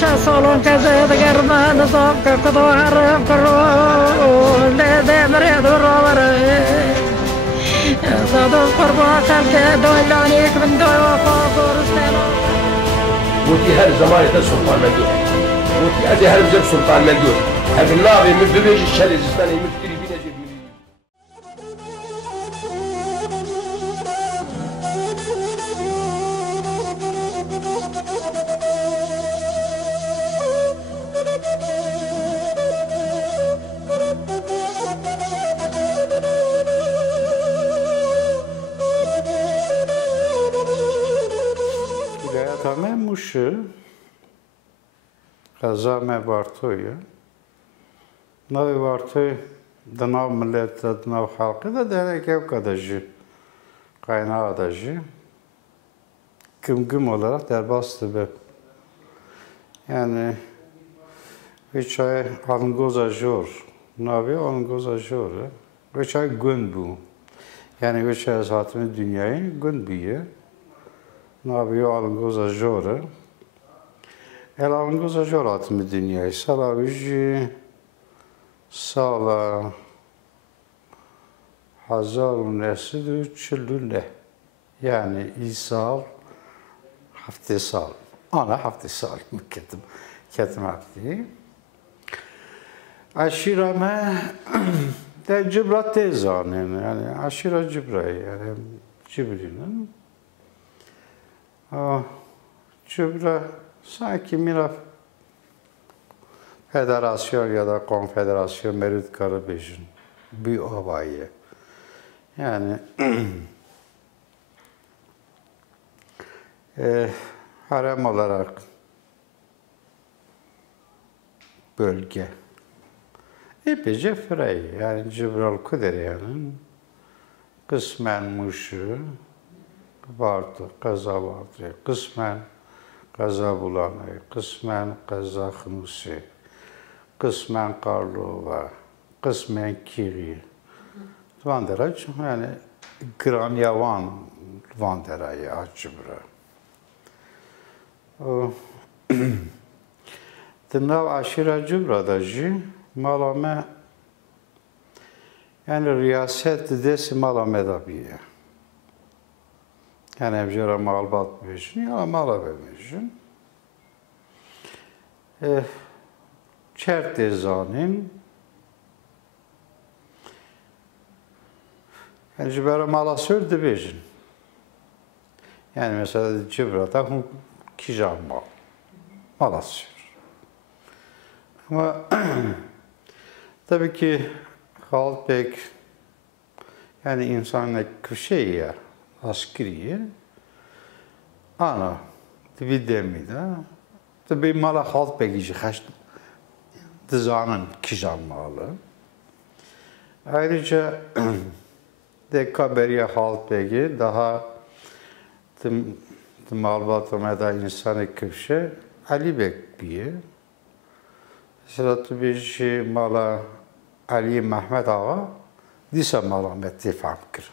شا صالون كذا تقرنا نصاب كقطو حرم كرو لا مريض ورور صادو قربا خلك دولانيك من دول وفاقور استيلو وتي هر زمانة سلطان مندور وتي أدي هر زب سلطان مندور هذا النابي من ببيج الشريز استاني مفتري بينا جيب Tamam muşu, kazame vartoyu, navi vartoyu, danav millet, danav halkı da denek ev kadacı, kaynağı adacı, güm olarak derbastı be. Yani üç ay alıngoza jor, navi alıngoza jor, üç ay gün bu. Yani üç ay zatını dünyayı gün büyüyor. Nabiyo alıngoza jora. El alıngoza jora atımı dünyayı. Sala ücü, sala 1940. Yani İsal hafte sal. Ana hafte sal mı ketim hafteyi. Aşirame de cibra tezanın. Yani aşira cibrayı. Yani Cibril'in. Cibra sanki miraf federasyon ya da konfederasyon merit karabejin bir ovayı. Yani harem olarak bölge epeyce frey. Yani Cibral Kuderiye'nin kısmen Muş'u vardı, kaza vardı. Kısmen kaza bulanı, kısmen kaza hnusi, kısmen Karlova, kısmen Kiri. Vanderaç, yani Granyavan Vandera'yı Acıbra. Dınav aşira Cıbra'dacı malame yani riyaset desi malame dabiye. Yani evcera mal batmışsın ya mala vermişsin. Çert ezanin yani cibara mala sördü bejin. Yani mesela cibrata kijan mal. Mala sür. Ama tabii ki halk pek yani insanlık şey ya askeriye ana bir demide tabii mala halk begici haş dizanın kijanmalı. Ayrıca de kaberiye halk begi daha malbatımda da insanı kıvşe Ali Bek biye. Mesela tabii mala Ali Mehmet Ağa disa mala mettifam kır.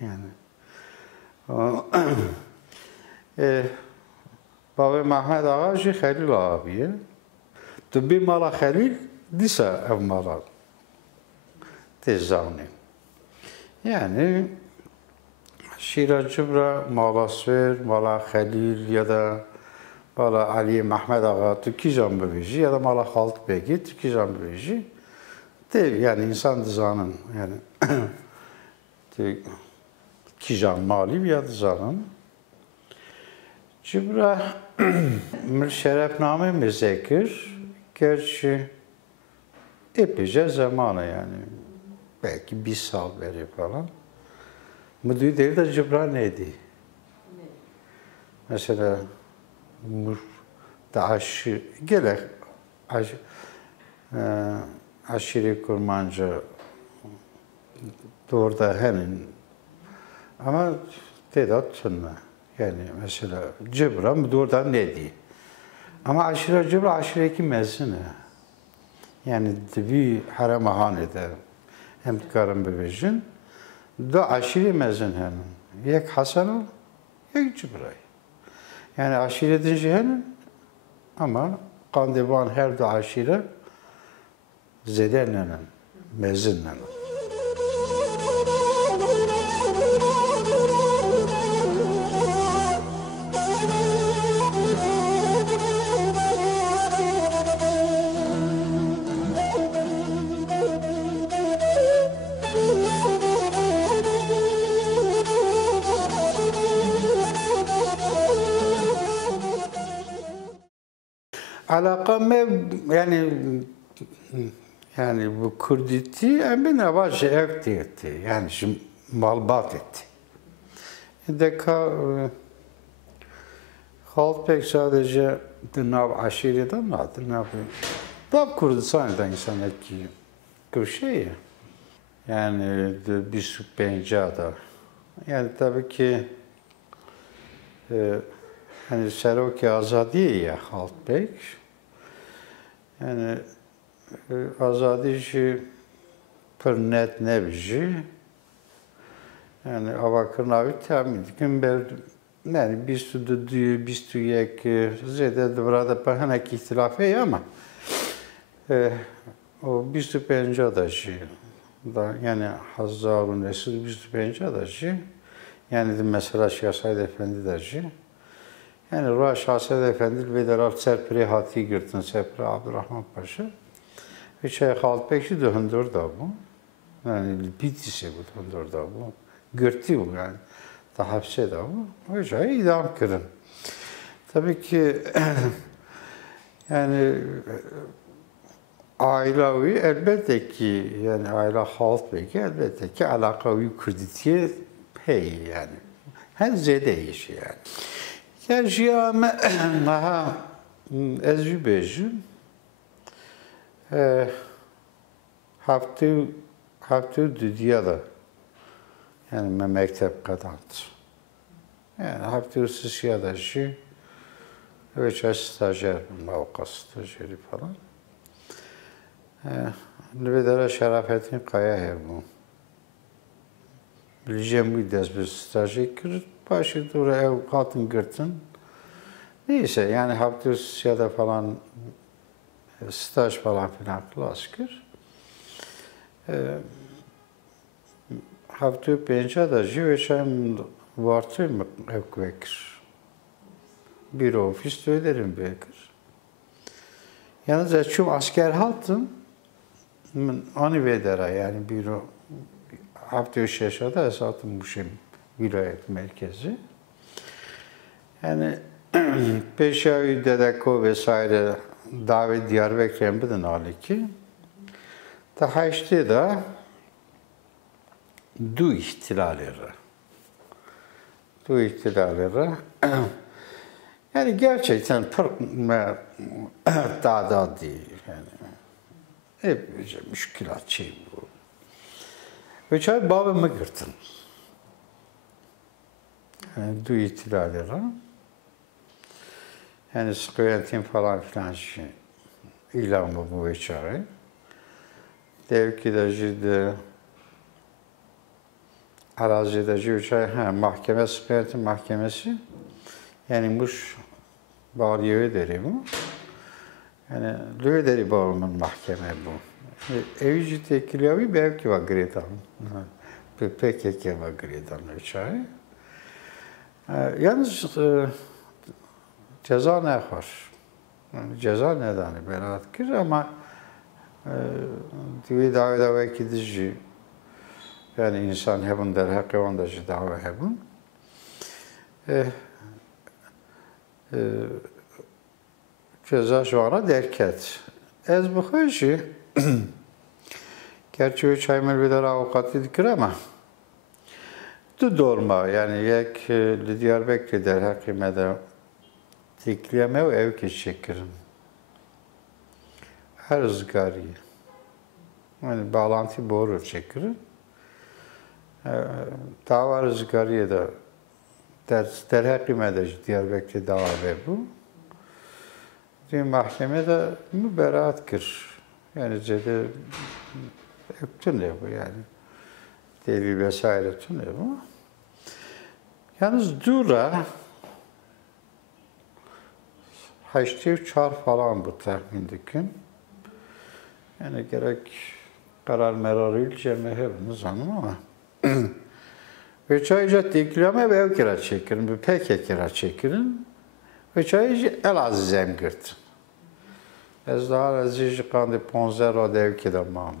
Yani Baba Mehmet Ağa ji Halil abiye. Tabii mala Halil disa ev mala tezani. Yani Şira Cibra mala Sver, mala Halil ya da mala Ali Mehmet Ağa Türkijan bebeji ya da mala Halt Begi Türkijan bebeji. Yani insan dizanın yani Kijan mali ya dizanın. Cibra şerefname müzekir. Gerçi epeyce zamanı yani. Belki bir saat beri falan. Müdür değil de Cibra neydi? Mesela da aşırı kurmanca doğruda henin ama tedat sunma. Yani mesela Cibra doğruda neydi? Ama aşırı Cibra aşırı ki mezine. Yani bir haramahanede hem karın bebejin da aşırı mezun henin. Yek Hasan'ı, yek Cibra'yı. Yani aşiretin cihenin ama kandivan her de aşire zedenle, mezinle. Alakam yani bu Kurditi emin avaş evde etti. Yani şimdi malbat etti. Deka halk pek sadece nav aşireden mi adı? Tabi Kurdistan'da insanlar ki bir şey ya. Yani bir su pencada. Yani tabii ki hani Seroki Azadi ya halk pek. Yani Azadi ji per net nebji. Yani avakır navi temin dikim ber yani 22 zede burada pahanek ihtilafı ama o 25 adaşı da yani Hazarun Resul 25 adaşı yani de mesela Şeyh Said Efendi daşı yani Ruha Şah Said Efendi ve derhal Serpri Hati girtin Serpri Abdurrahman Paşa ve Şeyh Halid Bekşi döndür da bu yani bitişe bu döndür da bu görtü bu yani da hapse da bu o şey idam kırın tabii ki yani ailevi elbette ki yani aile halk belki elbette ki alakavi Kurditiye hey yani her zede işi yani. Ya jiyame naha ezübejüm haftu düdiyada yani mektep kadandır. Yani haftu sısiyada şi ve stajyer mavkas stajyeri falan. Lüvedara Şerafettin Kaya her bu. Bileceğim bir ders bir stajyer kır, başı doğru ev katın gırtın. Neyse yani hafta ya da falan staj falan filan klas kır. Hafta penca da jiveşem vartı mı ev kuvekir. Bir ofis öderim bekir. Yalnız açım asker haltım. Ani vedera yani bir hafta şaşada esatım bu şey vilayet merkezi. Yani Peşavi Dedeko vesaire davet Diyarbakır'ın bir de naliki. Daha işte de du ihtilalleri. Yani gerçekten pek dağda değil yani. Hep müşkilat şey bu. Ve çay babamı girdim. Yani du ihtilalleri. Yani sıkıntım falan filan şey. İlanı bu veçare. Devkidacıydı. Arazidacı uçay mahkeme sıkıntı mahkemesi. Yani bu bağlıyor deri bu. Yani lüvederi bağımın mahkeme bu. Evici tekiliyavi belki var gredan. PKK var gredan uçay. Yalnız ceza ne var? Yani ceza nedeni beraat kir ama divi davet gidici yani insan hebun der hakkı ondacı davet hebun. Ceza şu ana derket. Ez bu hoşi gerçi üç ay melvedar avukatı dikir ama du dolma yani yek Diyarbakır der hakimede tikliyeme ve ev geçekirim. Her ızgari. Yani bağlantı boru çekirim. Dava ızgariye de der hakimede Diyarbakır dava ve bu. Mahkemede müberaat kır. Yani zede tünle bu yani. Delil vesaire tünle bu. Yalnız dura 84 falan bu tahmindikim. Yani gerek karar merarıyla cemre hepimiz hanım ama. Ve çayıca dikleme ve ev kira çekirin, bir pek kira çekirin. Ve çayıca el azizem girdi. Ez daha aziz kandı 15 radyo kedamam.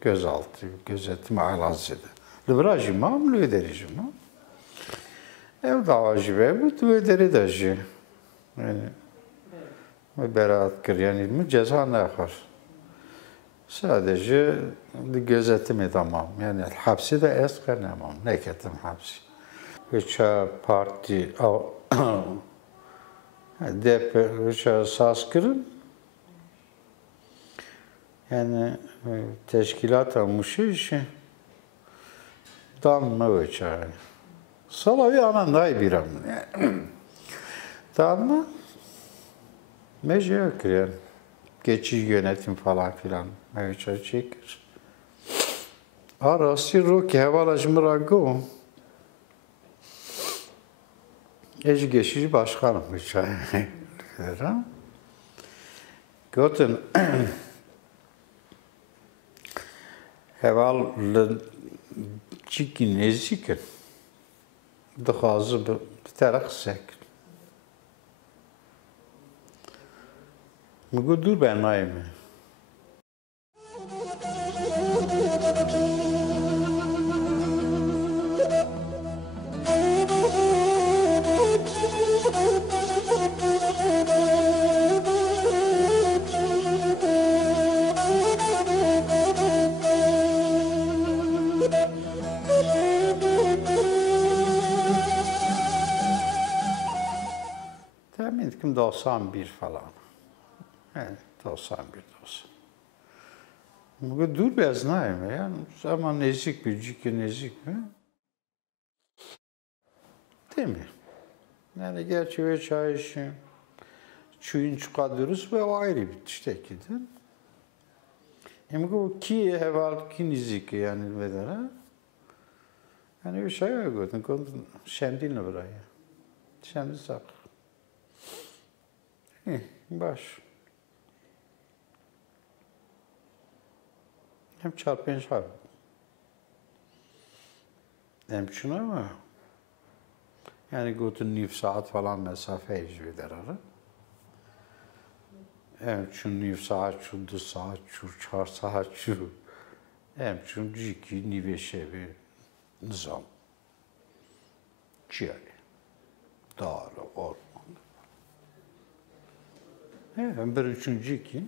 Gözaltı, gözetim el azizde. Librajı mam, lüderici mam. Ev davacı ve bu lüderi dajı. Yani beraat kır yani ceza ne yapar? Sadece gözetim edemem. Yani hapsi de eskerlemem. Ne ketim hapsi. Üç parti DP üç saskırın. Yani teşkilat almışı işi. Damma üç ay. Salavi ananday bir an. Damma mecbur yok yani. Geçici yönetim falan filan mevcut çekir. Arası roki hevalacımı rago. Eci geçici başkanım müçay. Götün heval çikin ezikin. Dıxazı bir taraf sek. Mügü dur ben nayım. Tahmin etkim 91 falan. Yani 91 90. Mügü dur bez nayım yani. Zaman nezik bir ciki nezik mi? Değil mi? Yani gerçi ve çay işi çuyun çıkadırız ve o ayrı bir tiştekidir. Hem bu ki heval ki nizik yani vedere. Yani bir şey yok gördün. Kondun şemdinle buraya. Şemdi sak. Baş. Hem çarpınç abi. Hem şuna ama yani götün nif saat falan mesafe icra eder ara. Hem çün nif saat, çün 2 saat, çün 4 saat, çün. Hem çün ciki niveşe bir nizam. Çiyali. Dağlı, orman. Hem bir üçüncü ki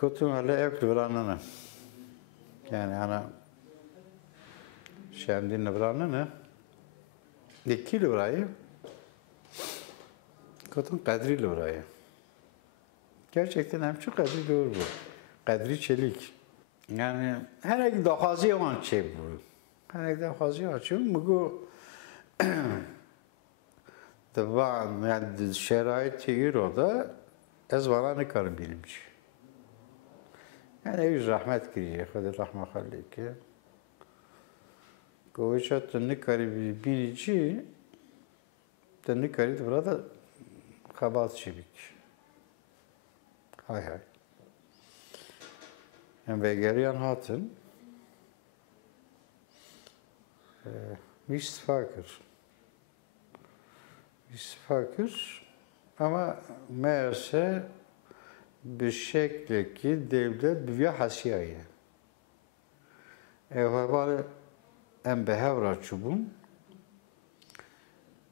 kötü hale evli biranını. Yani ana şemdinle biranını 2 lirayı kötü kadri lirayı. Gerçekten hem çok kadri doğru bu. Kadri çelik. Yani her iki dakazı olan şey bu. Her iki dakazı açıyorum. Bu devam yani şerait Euro'da ez bana ne karım bilimci. Yani yüz rahmet kiriye, hadi rahmet haliki. Kovaçat ne karı bilimci, ne karı burada kabat çevik. Hay hay. Yani begeriyan hatın, misfakir. Fakir ama meğerse bir şekilde ki devlet bir hasiyayı. Evvel em behevra çubun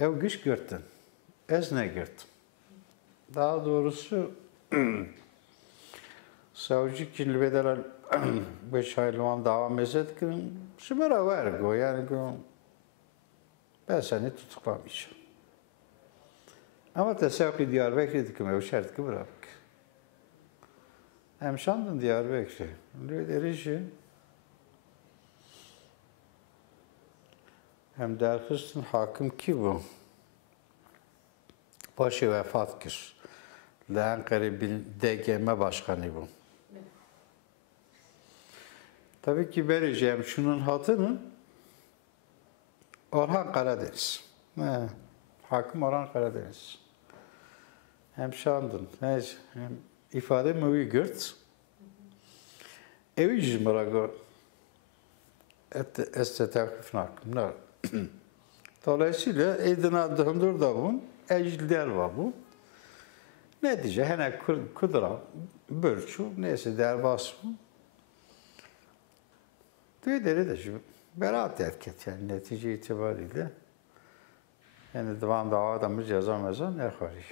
ev güç girtin. Ez ne girtim. Daha doğrusu savcı kilvedeler 5 aylığa devam etkirin. Şımara vergo yani ben seni tutuklamayacağım. Ama tesavvuk Diyarbakır'daki ev şart ki bırak. Hem şandın Diyarbakır. Lideri hem derkistin hakim ki bu. Başı vefat kır. Ankara DGM başkanı bu. Tabii ki vereceğim şunun hatını Orhan Karadeniz. Hakim Orhan Karadeniz. Hem şandın, hem ifade müvi gürt. Evi cizmarago estetâkif nakımlar. Dolayısıyla Eydina döndür da bun, ecilder var bu. Netice hene kudra, bölçü, neyse der bas bu. Düğderi de şu, beraat etket yani netice itibariyle. Yani devamda adamı cezamazan ne hariç.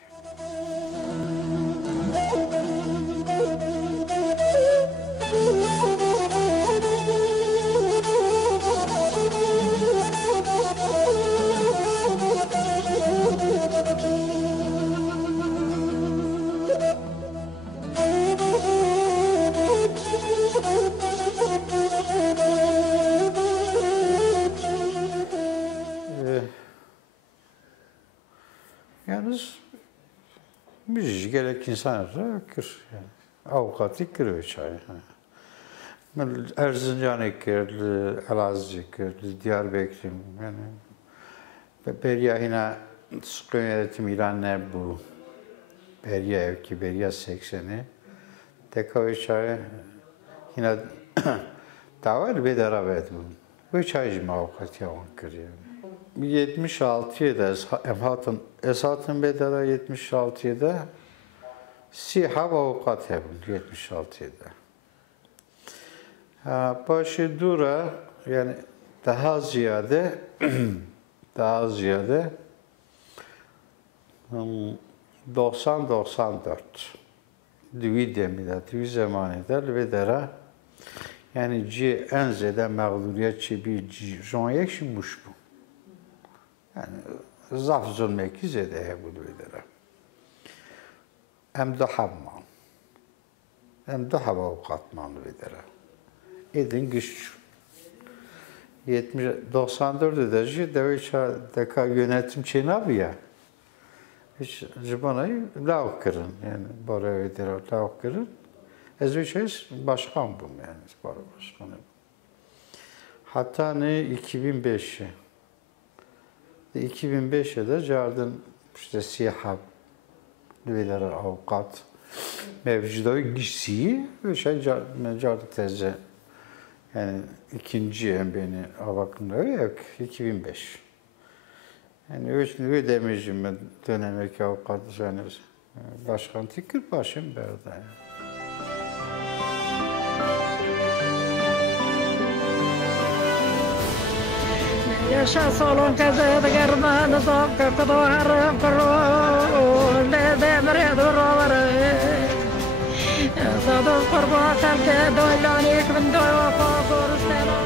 Yalnız biz gerek insanlara kır yani avukatı kırıyor çay. Erzincan'ı kırdı, Elazığ'ı kırdı, Diyarbakır'ı yani Beriya yine sıkı yönetim ilanlar bu Beriya evki Beriya 80'i tekrar çay yine davet bedara verdi bu. Bu çaycı avukatı yavan kırıyor. 76'da esatın bedara 76'da sihab avukat yapın 76'da. Başı dura yani daha ziyade 90-94 düvi demida, düvi zamanında bedara yani ci enzede mağduriyet bir jonyek şimmuş bu. Yani zaf zulmek izede bu bedara. Hem daha mal. Hem daha avukat mal bedara. Edin güç. 94 derece devlet yönetim çeynabi ya. Hiç cibanayı lav kırın yani bara bedara lav kırın. Ezbeçeyiz başkan bu yani bara başkanı. Hatta ne 2005'e de cardın işte siyah nüveler avukat mevcuda gişsiyi ve cardık teze yani ikinci beni avakında yok 2005. Yani öyle demeyeceğim ben dönemek avukat yani başkan tikir başım berda. Yaşa solun kazı germanı sokka kuduvarı kuru le demre duruvarı Sadık kurba kalke doylanik bin doyo kokur stelo